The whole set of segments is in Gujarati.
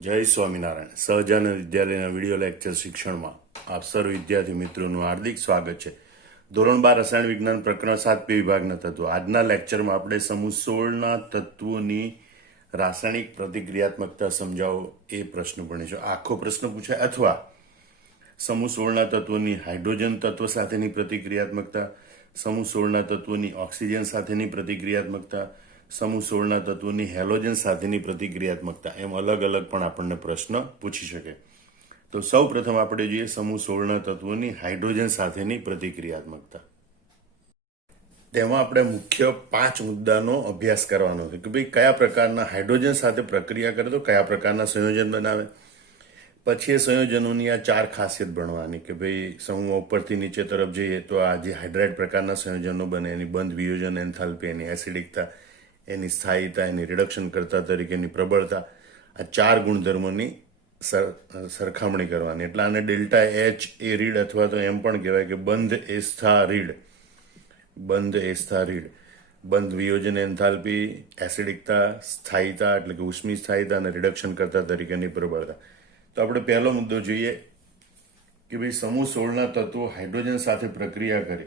જય સ્વામિનારાયણ. સહજાનંદ વિદ્યાલયના વિડીયો લેક્ચર શિક્ષણમાં આપ સર્વ વિદ્યાર્થી મિત્રોનું હાર્દિક સ્વાગત છે. ધોરણ 12 રસાયણ વિજ્ઞાન પ્રકરણ 7 વિભાગના તત્વો. આજના લેક્ચરમાં આપણે સમૂહ 16ના તત્વોની રાસાયણિક પ્રતિક્રિયાત્મકતા સમજાવો એ પ્રશ્ન ભણીશું. આખો પ્રશ્ન પૂછાય અથવા સમૂહ 16ના તત્વોની હાઇડ્રોજન તત્વ સાથેની પ્રતિક્રિયાત્મકતા, સમૂહ 16ના તત્વોની ઓક્સિજન સાથેની પ્રતિક્રિયાત્મકતા, સમૂહ 16ના તત્વોની હેલોજન સાથેની પ્રતિક્રિયાત્મકતા, એમ અલગ અલગ પણ આપણને પ્રશ્ન પૂછી શકે. તો સૌ પ્રથમ આપણે જોઈએ સમૂહ 16ના તત્વોની હાઇડ્રોજન સાથેની પ્રતિક્રિયાત્મકતા. તેમાં આપણે મુખ્ય 5 મુદ્દાનો અભ્યાસ કરવાનો છે કે ભાઈ કયા પ્રકારના હાઇડ્રોજન સાથે પ્રક્રિયા કરે તો કયા પ્રકારના સંયોજન બનાવે. પછી એ સંયોજનોની આ 4 ખાસિયત ભણવાની કે ભાઈ સમૂહ ઉપરથી નીચે તરફ જઈએ તો આ જે હાઇડ્રાઇડ પ્રકારના સંયોજનો બને એની બંધ વિયોજન એન્થાલ્પી, એની એસિડિકતા, એની સ્થાયીતા, એની રિડક્શન કરતા તરીકેની પ્રબળતા, આ 4 ગુણધર્મોની સરખામણી કરવાની. એટલે આને ડેલ્ટા એચ એ રીડ અથવા તો એમ પણ કહેવાય કે બંધ એસ્થા રીડ. બંધ વિયોજન એન્થાલ્પી, એસિડિકતા, સ્થાયીતા એટલે કે ઉષ્મી સ્થાયીતા અને રિડક્શન કરતા તરીકેની પ્રબળતા. તો આપણે પહેલો મુદ્દો જોઈએ કે ભાઈ સમૂહ 16ના તત્વો હાઇડ્રોજન સાથે પ્રક્રિયા કરે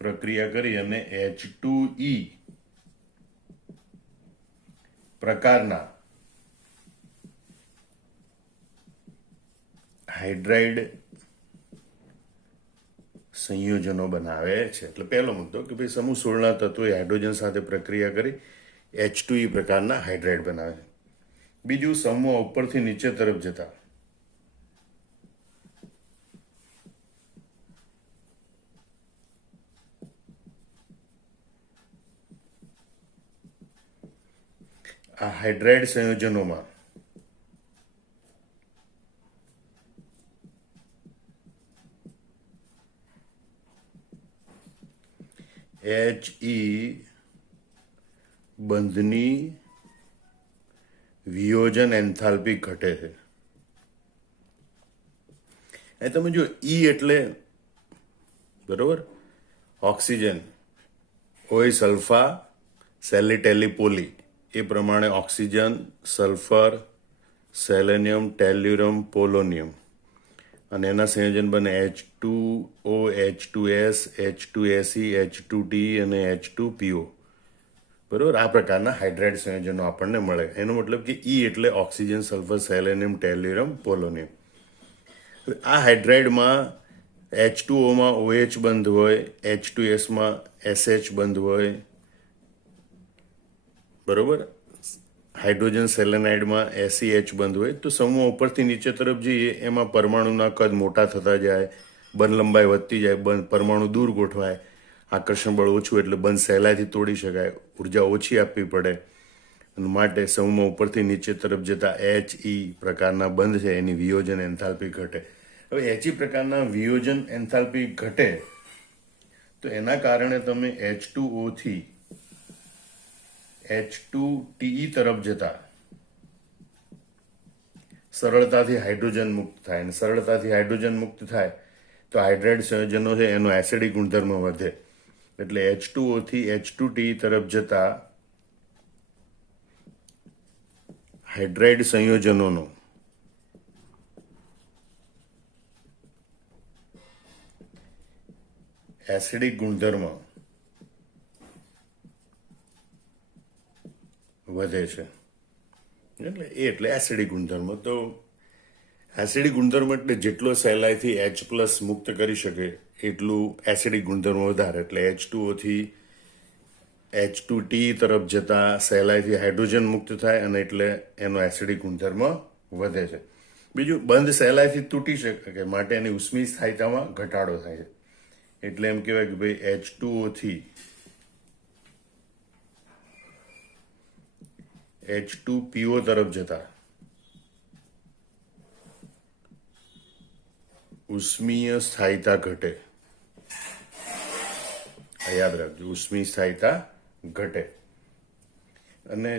પ્રક્રિયા કરી અને H2E પ્રકારના હાઇડ્રાઇડ સંયોજનો બનાવે છે. એટલે પહેલો મુદ્દો કે ભાઈ સમૂહ 16ના તત્વોએ હાઇડ્રોજન સાથે પ્રક્રિયા કરી H2E પ્રકારના હાઇડ્રાઇડ બનાવે છે. બીજું, સમૂહ ઉપરથી નીચે તરફ જતા આ હાઇડ્રાઇડ સંયોજનોમાં HE બંધની વિયોજન એન્થાલ્પી ઘટે છે. એ તમે જો E એટલે બરોબર ઓક્સિજન, ઓય સલ્ફા સેલિટેલી પોલી, એ પ્રમાણે ઓક્સિજન, સલ્ફર, સેલેનિયમ, ટેલ્યુરમ, પોલોનિયમ અને એના સંયોજન બને H2O, H2S, H2Se, H2Te અને H2PO. બરોબર, આ પ્રકારના હાઇડ્રાઇડ સંયોજનો આપણને મળે. એનો મતલબ કે E એટલે ઓક્સિજન, સલ્ફર, સેલેનિયમ, ટેલ્યુરમ, પોલોનિયમ. આ હાઇડ્રાઇડમાં H2Oમાં OH બંધ હોય, H2Sમાં SH બંધ હોય, બરોબર, હાઇડ્રોજન સેલેનાઇડમાં SEH બંધ હોય. તો સમૂહ ઉપરથી નીચે તરફ જઈએ એમાં પરમાણુના કદ મોટા થતા જાય, બંધ લંબાઈ વધતી જાય, પરમાણુ દૂર ગોઠવાય, આકર્ષણ બળ ઓછું એટલે બંધ સહેલાઈથી તોડી શકાય, ઉર્જા ઓછી આપવી પડે અને માટે સમૂહમાં ઉપરથી નીચે તરફ જતા HE પ્રકારના બંધ છે એની વિયોજન એન્થાલ્પી ઘટે. હવે HE પ્રકારના વિયોજન એન્થાલ્પી ઘટે તો એના કારણે તમે H2O થી H2Te તરફ જતા સરળતાથી હાઇડ્રોજન મુક્ત થાય અને સરળતાથી હાઇડ્રોજન મુક્ત થાય તો હાઇડ્રાઇડ સંયોજનો છે એનો એસિડિક ગુણધર્મ વધે. એટલે H2O થી H2Te તરફ જતા હાઇડ્રાઇડ સંયોજનોનો એસિડિક ગુણધર્મ વધે છે. એટલે એસિડિક ગુણધર્મ. તો એસિડિક ગુણધર્મ એટલે જેટલો સહેલાઈથી H+ મુક્ત કરી શકે એટલું એસિડિક ગુણધર્મ વધારે. એટલે H2O થી H2Te તરફ જતા સહેલાઈથી હાઇડ્રોજન મુક્ત થાય અને એટલે એનો એસિડિક ગુણધર્મ વધે છે. બીજું, બંધ સહેલાઈથી તૂટી શકે માટે એની ઉષ્મી સ્થાયીતામાં ઘટાડો થાય છે. એટલે એમ કહેવાય કે ભાઈ H2O થી H2PO તરફ જતા ઉષ્મીય સ્થાયીતા ઘટે. યાદ રાખજો, ઉષ્મી સ્થાયીતા ઘટે. અને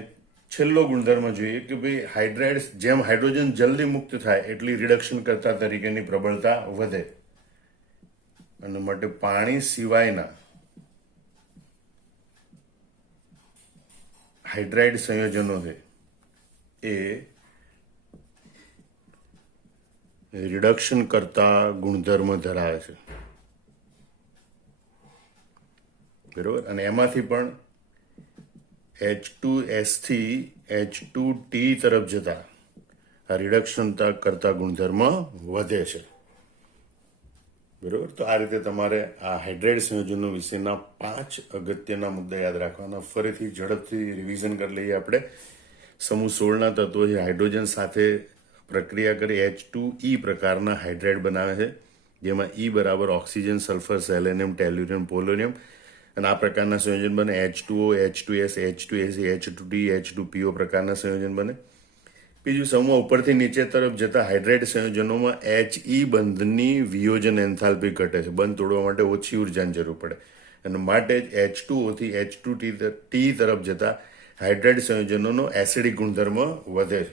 છેલ્લો ગુણધર્મ જોઈએ કે ભાઈ હાઇડ્રાઇડ્સ જેમ હાઇડ્રોજન જલ્દી મુક્ત થાય એટલી રિડક્શન કરતા તરીકેની પ્રબળતા વધે, અને માટે પાણી સિવાયના હાઇડ્રાઇડ સંયોજનો છે એ રિડક્શન કરતા ગુણધર્મ ધરાવે છે, બરોબર. અને એમાંથી પણ H2S થી H2T તરફ જતા આ રિડક્શન કરતા ગુણધર્મ વધે છે, બરોબર. તો આ રીતે તમારે આ હાઇડ્રાઇડ સંયોજનો વિશેના 5 અગત્યના મુદ્દા યાદ રાખવાના. ફરીથી ઝડપથી રિવિઝન કરી લઈએ આપણે. સમૂહ 16ના તત્વો છે હાઇડ્રોજન સાથે પ્રક્રિયા કરી H2E પ્રકારના હાઇડ્રાઇડ બનાવે છે, જેમાં E બરાબર ઓક્સિજન, સલ્ફર, સેલેનિયમ, ટેલ્યુરિયમ, પોલોનિયમ, અને આ પ્રકારના સંયોજન બને. H2O, H2S, H2Ac, H2T, H2PO પ્રકારના સંયોજન બને. બીજું, સમૂહ ઉપરથી નીચે તરફ જતા હાઇડ્રાઇડ સંયોજનોમાં HE બંધની વિયોજન એન્થાલ્પી ઘટે છે. બંધ તોડવા માટે ઓછી ઉર્જાની જરૂર પડે, અને માટે જ H2O થી H2T તરફ જતા હાઇડ્રાઇડ સંયોજનોનો એસિડિક ગુણધર્મ વધે છે.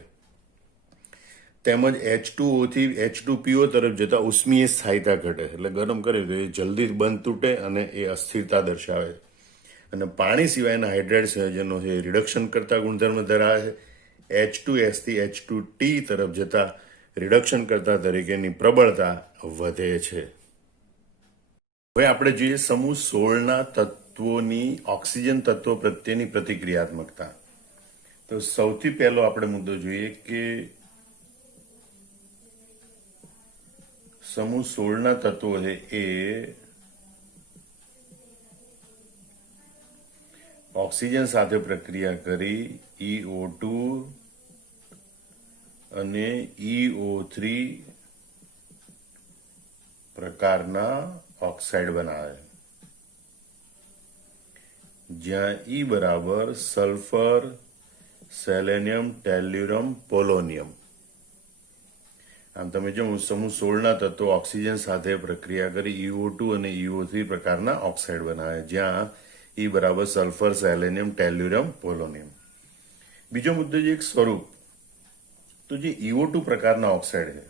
તેમજ H2O થી H2PO તરફ જતા ઉષ્મીય સ્થાયિતા ઘટે છે. એટલે ગરમ કરે તો એ જલ્દી બંધ તૂટે અને એ અસ્થિરતા દર્શાવે છે. અને પાણી સિવાયના હાઇડ્રાઇડ સંયોજનો છે રિડક્શન કરતા ગુણધર્મ ધરાવે છે. H2S થી H2T તરફ જતા રિડક્શન કરતા તરીકેની પ્રબળતા વધે છે. હવે આપણે જોઈએ સમૂહ 16ના તત્વોની ઓક્સિજન તત્વો પ્રત્યેની પ્રતિક્રિયાત્મકતા. તો સૌથી પહેલો આપણે મુદ્દો જોઈએ કે સમૂહ 16ના તત્વો છે એ ઓક્સિજન સાથે પ્રક્રિયા કરી EO2 અને EO3 પ્રકારના ઓક્સાઇડ બનાવે, જ્યાં E બરાબર સલ્ફર, સેલેનિયમ, ટેલ્યુરમ, પોલોનિયમ. આમ તમે જો સમૂહ 16ના તત્વો ઓક્સિજન સાથે પ્રક્રિયા કરી EO2 અને EO3 પ્રકારના ઓક્સાઇડ બનાવે, જ્યાં E બરાબર સલ્ફર, સેલેનિયમ, ટેલ્યુરમ, પોલોનિયમ. બીજો મુદ્દો છે એક સ્વરૂપ. તો જે EO2 પ્રકારના ઓક્સાઇડ છે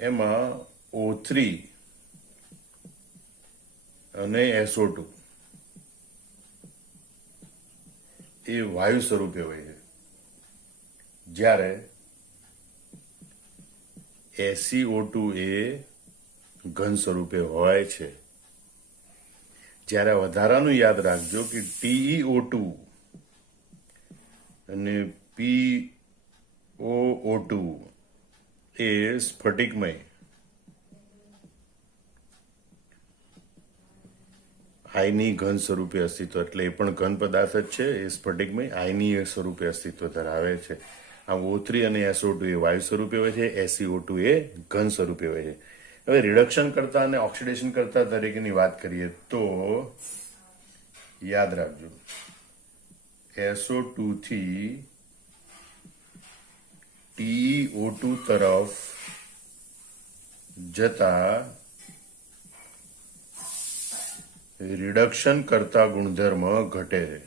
એમાં O3 અને SO2 એ વાયુ સ્વરૂપે હોય છે, જ્યારે SiO2 એ ઘન સ્વરૂપે હોય છે. જ્યારે વધારાનું યાદ રાખજો કે TeO2 અને PoO2 એ સ્ફટિકમય આયની ઘન સ્વરૂપે અસ્તિત્વ, એટલે એ પણ ઘન પદાર્થ જ છે, એ સ્ફટિકમય આયનીય સ્વરૂપે અસ્તિત્વ ધરાવે છે. આમ O3 અને SO2 એ વાયુ સ્વરૂપે હોય છે, SiO2 એ ઘન સ્વરૂપે હોય છે. હવે રિડક્શન કરતા અને ઓક્સિડેશન કરતા તરીકેની વાત કરીએ તો યાદ રાખજો SO2 થી TeO2 તરફ જતા રિડક્શન કરતા ગુણધર્મ ઘટે છે.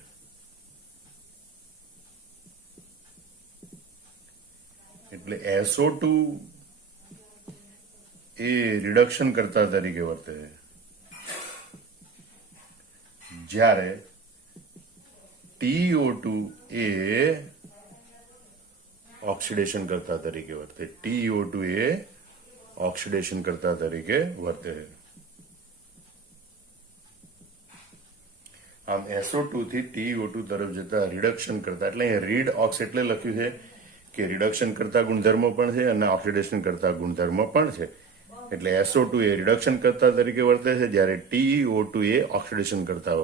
એટલે SO2 એ રિડક્શન કરતા તરીકે વર્તે છે, જ્યારે TeO2 એ ઓક્સિડેશન કરતા તરીકે વર્તે. TeO2 એ ઓક્સિડેશન કરતા તરીકે વર્તે છે. આમ SO2 થી TeO2 તરફ જતા રિડક્શન કરતા, એટલે અહીંયા રીડ ઓક્સ એટલે લખ્યું છે કે રિડક્શન કરતા ગુણધર્મો પણ છે અને ઓક્સિડેશન કરતા ગુણધર્મો પણ છે. એટલે SO2 એ રિડક્શન કરતા તરીકે વર્તે છે, જ્યારે TeO2 એ ઓક્સિડેશન કરતા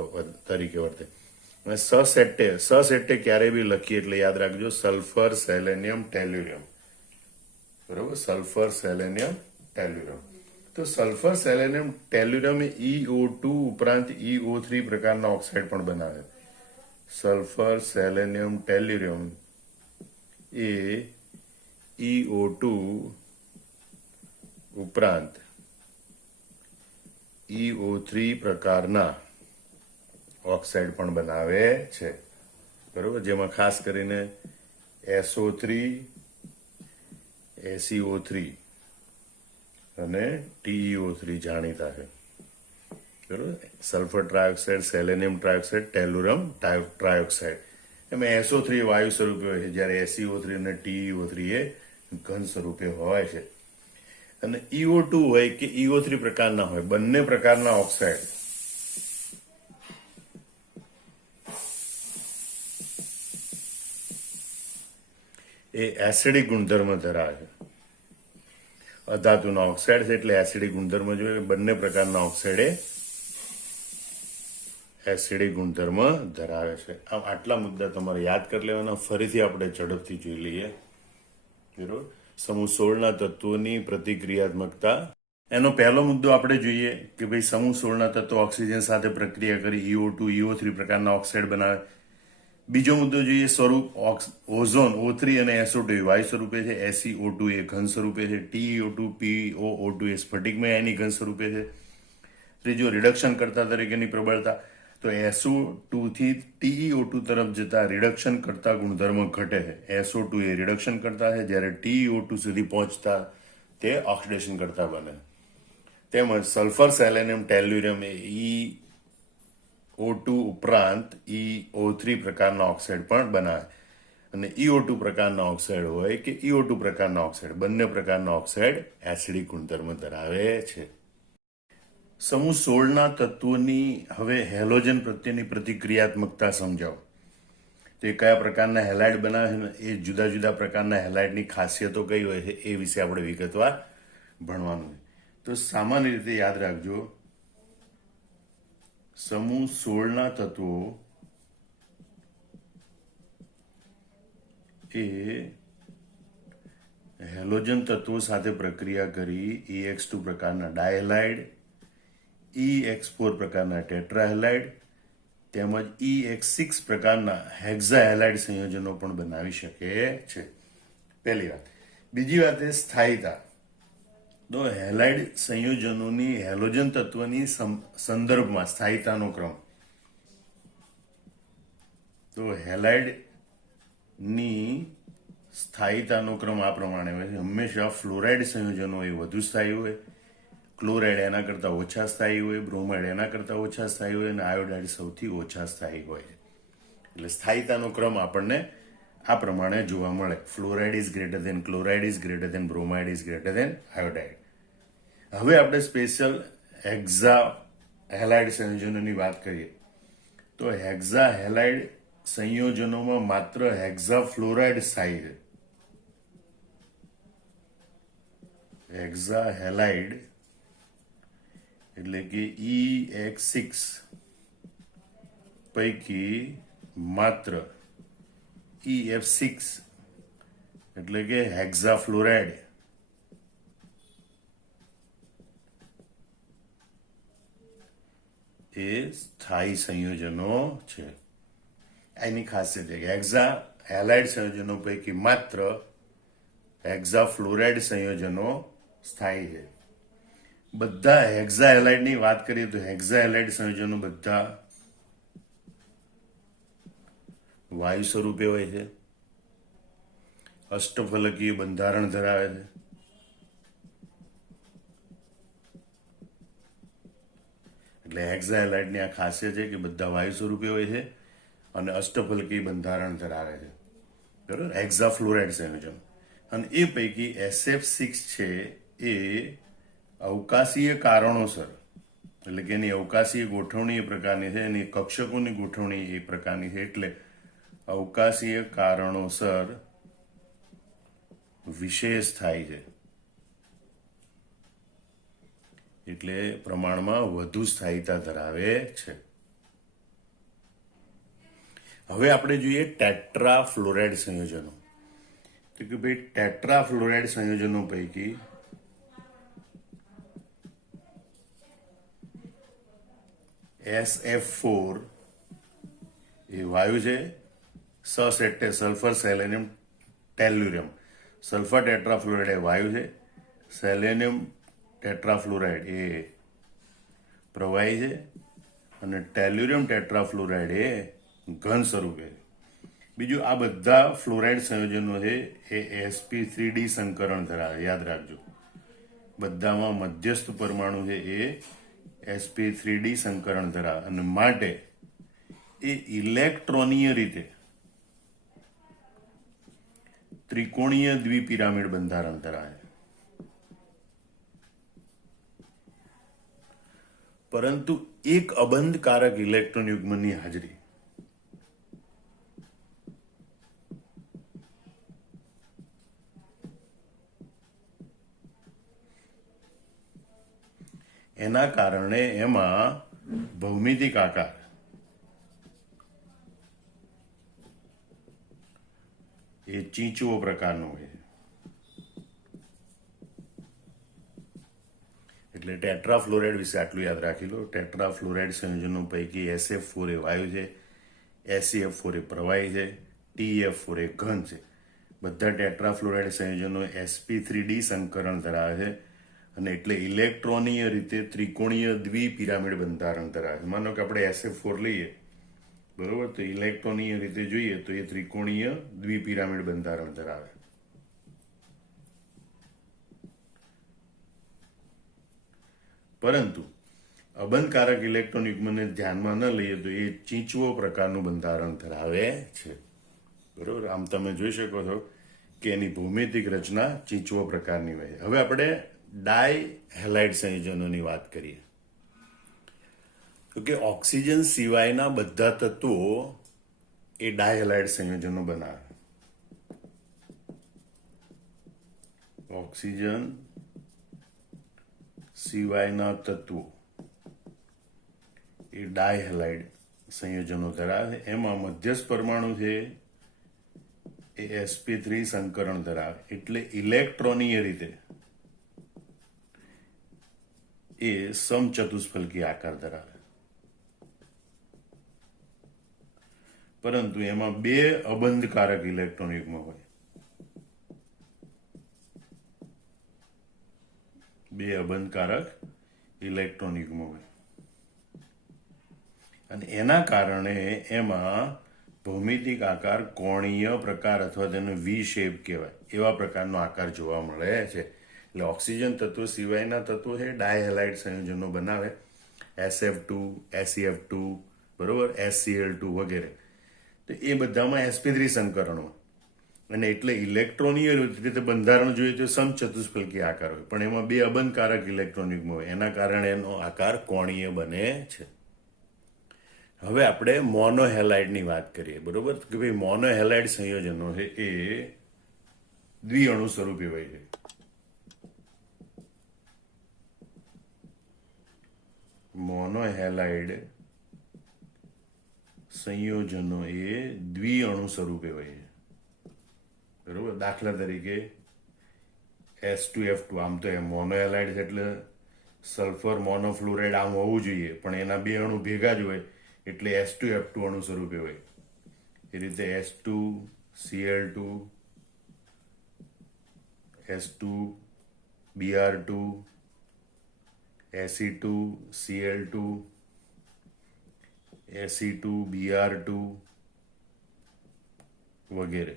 તરીકે વર્તે. અને સસેટ્ટે ક્યારે બી લખીએ એટલે યાદ રાખજો સલ્ફર, સેલેનિયમ, ટેલ્યુરિયમ, બરોબર. Sulphur, selenium, tellurium. તો સલ્ફર, સેલેનિયમ, ટેલ્યુરિયમ એ EO2 ઉપરાંત EO3 પ્રકારના ઓક્સાઇડ પણ બનાવે. સલ્ફર, સેલેનિયમ, ટેલ્યુરિયમ એ EO2 ઉપરાંત EO3 પ્રકારના ઓક્સાઇડ પણ બનાવે છે, બરોબર, જેમાં ખાસ કરીને SO3, SeO3 અને TeO3 જાણીતા છે, બરોબર. Sulphur trioxide, selenium trioxide, tellurium trioxide, એમાં SO3 વાયુ સ્વરૂપે હોય છે, જ્યારે SeO3 અને TeO3 એ ઘન સ્વરૂપે હોય છે. અને EO2 હોય કે EO3 પ્રકારના હોય, બંને પ્રકારના ઓક્સાઇડ એ એસિડિક ગુણધર્મ ધરાવે છે. અધાતુના ઓક્સાઇડ છે એટલે એસિડિક ગુણધર્મ જોઈએ. બંને પ્રકારના ઓક્સાઇડ એસિડિક ગુણધર્મ ધરાવે છે. આમ આટલા મુદ્દા તમારે યાદ કરી લેવાના. ફરીથી આપણે ઝડપથી જોઈ લઈએ, બરોબર. સમૂહ 16ના તત્વોની પ્રતિક્રિયાત્મકતા. એનો પહેલો મુદ્દો આપણે જોઈએ કે ભાઈ સમૂહ 16ના તત્વો ઓક્સિજન સાથે પ્રક્રિયા કરી EO2, EO3 પ્રકારના ઓક્સાઇડ બનાવે. બીજો મુદ્દો જોઈએ સ્વરૂપ. ઓઝોન O3 અને SO2 વાયુ સ્વરૂપે છે, SeO2 એ ઘન સ્વરૂપે છે, TeO2, POO2 એ સ્ફટિકમય આયની ઘન સ્વરૂપે છે. ત્રીજો રિડક્શન કરતા તરીકેની પ્રબળતા. તો SO2 થી TeO2 તરફ જતા રિડક્શન કરતા ગુણધર્મ ઘટે છે. SO2 એ રિડક્શન કરતા છે, જ્યારે TeO2 સુધી પહોંચતા તે ઓક્સિડેશન કરતા બને. તેમજ સલ્ફર, સેલેનિયમ, ટેલ્યુરિયમ એ EO2 ઉપરાંત EO3 પ્રકારના ઓક્સાઇડ પણ બનાવે. અને EO2 પ્રકારના ઓક્સાઇડ હોય કે EO2 પ્રકારના ઓક્સાઇડ, બંને પ્રકારના ઓક્સાઇડ એસિડિક ગુણધર્મ ધરાવે છે. સમૂહ 16ના તત્વોની હવે હેલોજન પ્રત્યેની પ્રતિક્રિયાત્મકતા સમજાવો. તો એ કયા પ્રકારના હેલાઇડ બનાવે છે, એ જુદા જુદા પ્રકારના હેલાઇડની ખાસિયતો કઈ હોય છે, એ વિશે આપણે વિગતવાર ભણવાનું છે. તો સામાન્ય રીતે યાદ રાખજો, સમૂહ 16ના તત્વો એ હેલોજન તત્વો સાથે પ્રક્રિયા કરી EX2 પ્રકારના ડાયહેલાઇડ, EX4 પ્રકારના ટેટ્રાહેલાઇડ તેમજ EX6 પ્રકારના હેક્ઝાહેલાઇડ સંયોજનો પણ બનાવી શકે છે. પહેલી વાત. બીજી વાત એ સ્થાયીતા. તો હેલાઇડ સંયોજનોની હેલોજન તત્વની સંદર્ભમાં સ્થાયીતાનો ક્રમ. તો હેલાઇડની સ્થાયીતાનો ક્રમ આ પ્રમાણે હોય છે. હંમેશા ફ્લોરાઇડ સંયોજનો એ વધુ સ્થાયી હોય, ક્લોરાઇડ એના કરતાં ઓછા સ્થાયી હોય, બ્રોમાઇડ એના કરતાં ઓછા સ્થાયી હોય અને આયોડાઇડ સૌથી ઓછા સ્થાયી હોય છે. એટલે સ્થાયીતાનો ક્રમ આપણને આ પ્રમાણે જોવા મળે. Fluoride is greater than chloride is greater than bromide is greater than iodide. હવે આપણે સ્પેશિયલ હેક્ઝા હેલાઇડ સંયોજનોની વાત કરીએ તો હેક્ઝા હેલાઇડ સંયોજનોમાં માત્ર હેક્ઝા ફ્લોરાઇડ સ્થાયી છે. હેક્ઝા હેલાઇડ એટલે કે EX6 પૈકી માત્ર EF6 એટલે કે હેક્ઝા ફ્લોરાઇડ એ સ્થાયી સંયોજનો છે. એની ખાસિયત છે કે હેક્ઝા હેલાઇડ સંયોજનો પૈકી માત્ર હેક્ઝા ફ્લોરાઇડ સંયોજનો સ્થાયી છે. બધા હેક્ઝા હેલાઇડની વાત કરીએ તો હેક્ઝા હેલાઇડ સંયોજનો બધા વાયુ સ્વરૂપે હોય છે, અષ્ટફલકીય બંધારણ ધરાવે છે. એટલે હેક્ઝા હેલાઇડની આ ખાસિયત છે કે બધા વાયુ સ્વરૂપે હોય છે અને અષ્ટફલકીય બંધારણ ધરાવે છે, બરોબર. હેક્ઝા ફ્લોરાઇડ સંયોજન. અને એ પૈકી SF6 છે એ અવકાશીય કારણોસર, એટલે કે એની અવકાશીય ગોઠવણી એ પ્રકારની છે, એની કક્ષકોની ગોઠવણી એ પ્રકારની છે, એટલે અવકાશીય કારણોસર વિશેષ થાય છે, એટલે પ્રમાણમાં વધુ સ્થાયીતા ધરાવે છે. હવે આપણે જોઈએ ટેટ્રા ફ્લોરાઇડ સંયોજનો. તો કે ભાઈ ટેટ્રા ફ્લોરાઇડ સંયોજનો પૈકી SF4 એ વાયુ છે, સસેટ્ટે સલ્ફર, સેલેનિયમ, ટેલ્યુરિયમ. સલ્ફર ટેટ્રાફ્લોરાઇડ એ વાયુ છે, સેલેનિયમ ટેટ્રાફ્લોરાઇડ એ પ્રવાહી છે અને ટેલ્યુરિયમ ટેટ્રાફ્લોરાઇડ એ ઘન સ્વરૂપે છે. બીજું, આ બધા ફ્લોરાઇડ સંયોજનો છે એ sp3d સંકરણ ધરાવે, યાદ રાખજો. બધામાં મધ્યસ્થ પરમાણુ છે એ sp3d સંકરણ ધરાવે અને માટે એ ઇલેક્ટ્રોનીય રીતે ત્રિકોણીય દ્વિપિરામિડ બંધારણ ધરાવે. પરંતુ એક અબંધકારક ઇલેક્ટ્રોન યુગ્મની હાજરી એના કારણે એમાં ભૌમિતિક આકાર એ ચીંચવો પ્રકારનો હોય. એટલે ટેટ્રાફ્લોરાઇડ વિશે આટલું યાદ રાખી લો. ટેટ્રાફ્લોરાઇડ સંયોજનો પૈકી SF4 એ વાયુ છે, SeF4 એ પ્રવાહી છે, TeF4 એ ઘન છે. બધા ટેટ્રાફ્લોરાઇડ સંયોજનો sp3d સંકરણ ધરાવે છે અને એટલે ઇલેક્ટ્રોનીય રીતે ત્રિકોણીય દ્વિપિરામિડ બંધારણ ધરાવે છે. માનો કે આપણે SF4 લઈએ, બરોબર, તો ઇલેક્ટ્રોનીય રીતે જોઈએ તો એ ત્રિકોણીય દ્વિપિરામિડ બંધારણ ધરાવે. પરંતુ અબંધકારક ઇલેક્ટ્રોન યુગ્મને ધ્યાનમાં ન લઈએ તો એ ચીંચવો પ્રકારનું બંધારણ ધરાવે છે. બરોબર, આમ તમે જોઈ શકો છો કે એની ભૌમિતિક રચના ચીંચવો પ્રકારની હોય. હવે આપણે ડાયહેલાઇડ સંયોજનોની વાત કરીએ તો કે ઓક્સિજન સિવાયના બધા તત્વો એ ડાયહેલાઇડ સંયોજનો બનાવે. ઓક્સિજન સિવાયના તત્વો એ ડાયહેલાઇડ સંયોજનો ધરાવે. એમાં મધ્યસ્થ પરમાણુ છે એ sp3 સંકરણ ધરાવે. એટલે ઇલેક્ટ્રોનીય રીતે એ સમચતુષ્ફલકી આકાર ધરાવે. પરંતુ એમાં બે અબંધકારક ઇલેક્ટ્રોન યુગ્મ હોય. બે અબંધકારક ઇલેક્ટ્રોન યુગ્મ હોય અને એના કારણે એમાં ભૌમિતિક આકાર કોણીય પ્રકાર અથવા તેને વી શેપ કહેવાય એવા પ્રકારનો આકાર જોવા મળે છે. એટલે ઓક્સિજન તત્વો સિવાયના તત્વો છે ડાયહેલાઇડ સંયોજનો બનાવે, SF2, SeF2, બરોબર, SCl2 વગેરે. તો એ બધામાં sp3 સંકરણો અને એટલે ઇલેક્ટ્રોનીય રીતે બંધારણ જોઈએ તો સમચતુષ્ફલકી આકાર હોય, પણ એમાં બે અબંધકારક ઇલેક્ટ્રોન યુગ્મ હોય. એના કારણે એનો આકાર કોણીય બને છે. હવે આપણે મોનોહેલાઇડની વાત કરીએ, બરોબર, કે ભાઈ મોનોહેલાઇડ સંયોજનો છે એ દ્વિઅણુ સ્વરૂપે હોય છે. મોનોહેલાઇડ સંયોજનો એ દ્વિઅણુ સ્વરૂપે હોય છે, બરોબર. દાખલા તરીકે S2F2, આમ તો એ મોનોહેલાઇડ એટલે સલ્ફર મોનોફ્લોરાઇડ આમ હોવું જોઈએ, પણ એના બે અણુ ભેગા જ હોય એટલે S2F2 અણુ સ્વરૂપે હોય. એ રીતે S2Cl2, S2Br2, Se2Cl2, Se2Br2 વગેરે.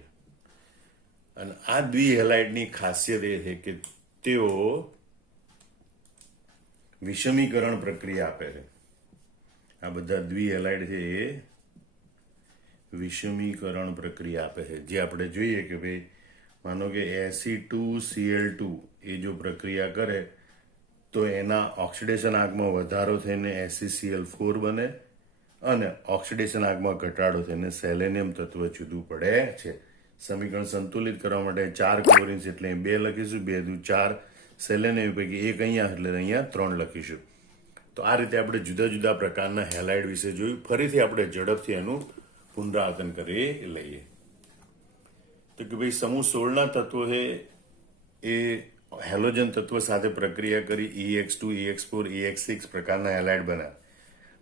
અને આ દ્વિહેલાઇડની ખાસિયત એ છે કે તેઓ વિષમીકરણ પ્રક્રિયા આપે છે. આ બધા દ્વિહેલાઇડ છે એ વિષમીકરણ પ્રક્રિયા આપે છે, જે આપણે જોઈએ કે ભાઈ માનો કે Se2Cl2 એ જો પ્રક્રિયા કરે તો એના ઓક્સિડેશન આંકમાં વધારો થઈને SeCl4 બને અને ઓક્સિડેશન આંકમાં ઘટાડો થઈને સેલેનિયમ તત્વ જુદું પડે છે. સમીકરણ સંતુલિત કરવા માટે 4 ક્લોરિન્સ એટલે 2 લખીશું, 2 દુ 4, સેલેનિયમ પૈકી 1 અહીંયા એટલે અહીંયા 3 લખીશું. તો આ રીતે આપણે જુદા જુદા પ્રકારના હેલાઇડ વિશે જોયું. ફરીથી આપણે ઝડપથી એનું પુનરાવર્તન કરી લઈએ તો કે ભાઈ સમૂહ 16ના તત્વો છે એ હેલોજન તત્વ સાથે પ્રક્રિયા કરી EX2, EX4, EX6 પ્રકારના હેલાઇડ બનાવે.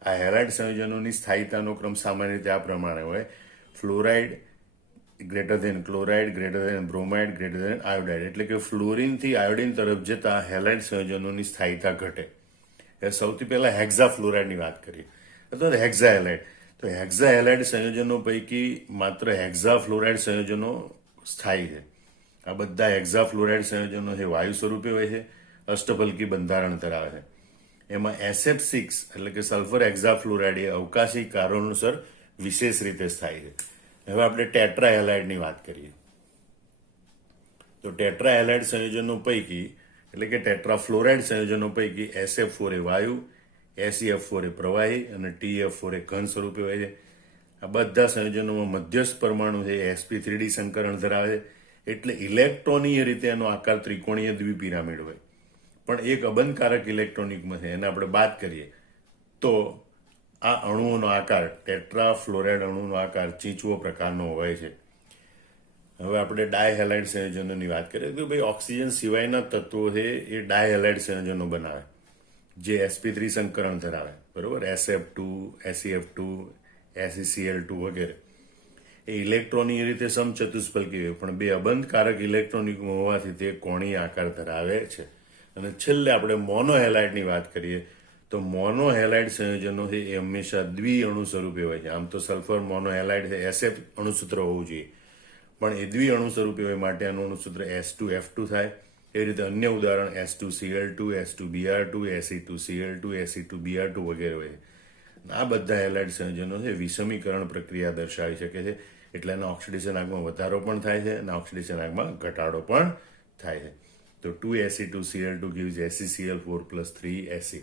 આ હેલાઇડ સંયોજનોની સ્થાયીતાનો ક્રમ સામાન્ય રીતે આ પ્રમાણે હોય: fluoride greater than chloride, greater than bromide, greater than iodide. એટલે કે ફ્લોરિનથી આયોડિન તરફ જતા હેલાઇડ સંયોજનોની સ્થાયીતા ઘટે. સૌથી પહેલા હેક્ઝાફ્લોરાઇડની વાત કરીએ. અથવા હેક્ઝા હેલાઇડ. તો હેક્ઝા હેલાઇડ સંયોજનો પૈકી માત્ર હેક્ઝા ફ્લોરાઇડ સંયોજનો સ્થાયી છે. આ બધા હેક્ઝા ફ્લોરાઇડ સંયોજનો છે વાયુ સ્વરૂપે હોય છે, અષ્ટફલકી બંધારણ ધરાવે છે. એમાં SF6 એટલે કે સલ્ફર હેક્ઝા ફ્લોરાઇડ એ અવકાશી કારણોસર વિશેષ રીતે સ્થાયી છે. હવે આપણે ટેટ્રા હેલાઇડની વાત કરીએ. તો ટેટ્રા હેલાઇડ સંયોજનો પૈકી એટલે કે ટેટ્રા ફ્લોરાઇડ સંયોજનો પૈકી SF4 એ વાયુ, SeF4 એ પ્રવાહી અને TeF4 એ ઘન સ્વરૂપે હોય છે. આ બધા સંયોજનોમાં મધ્યસ્થ પરમાણુ છે sp3d સંકરણ ધરાવે છે, એટલે ઇલેક્ટ્રોનીય રીતે એનો આકાર ત્રિકોણીય દ્વિપિરામિડ હોય. પણ એક અબંધકારક ઇલેક્ટ્રોનિકમાં છે, એને આપણે બાદ કરીએ તો આ અણુઓનો આકાર, ટેટ્રા ફ્લોરાઇડ અણુનો આકાર ચીંચવો પ્રકારનો હોય છે. હવે આપણે ડાયહેલાઇડ સંયોજનોની વાત કરીએ તો ભાઈ ઓક્સિજન સિવાયના તત્વો છે એ ડાયહેલાઇડ સંયોજનો બનાવે, જે sp3 સંકરણ ધરાવે, બરોબર, SF2, SeF2, SeCl2 વગેરે. એ ઇલેક્ટ્રોનીય રીતે સમચતુષ્ફલકી હોય, પણ બે અબંધકારક ઇલેક્ટ્રોનિકમાં હોવાથી તે કોણીય આકાર ધરાવે છે. અને છેલ્લે આપણે મોનોહેલાઇડની વાત કરીએ તો મોનોહેલાઇડ સંયોજનો છે એ હંમેશા દ્વિઅણુ સ્વરૂપે હોય છે. આમ તો સલ્ફર મોનોહેલાઇડ છે SF અણુસૂત્ર હોવું જોઈએ, પણ એ દ્વિઅણુ સ્વરૂપે હોય માટે આનું અણુસૂત્ર S2F2 થાય. એ રીતે અન્ય ઉદાહરણ S2Cl2, S2Br2, Se2Cl2, Se2Br2 વગેરે હોય. આ બધા હેલાઇડ સંયોજનો છે વિષમીકરણ પ્રક્રિયા દર્શાવી શકે છે, એટલે એના ઓક્સિડેશન આગમાં વધારો પણ થાય છે અને ઓક્સિડેશન આગમાં ઘટાડો પણ થાય છે. તો 2Se2Cl2 gives SeCl4 plus 3Se.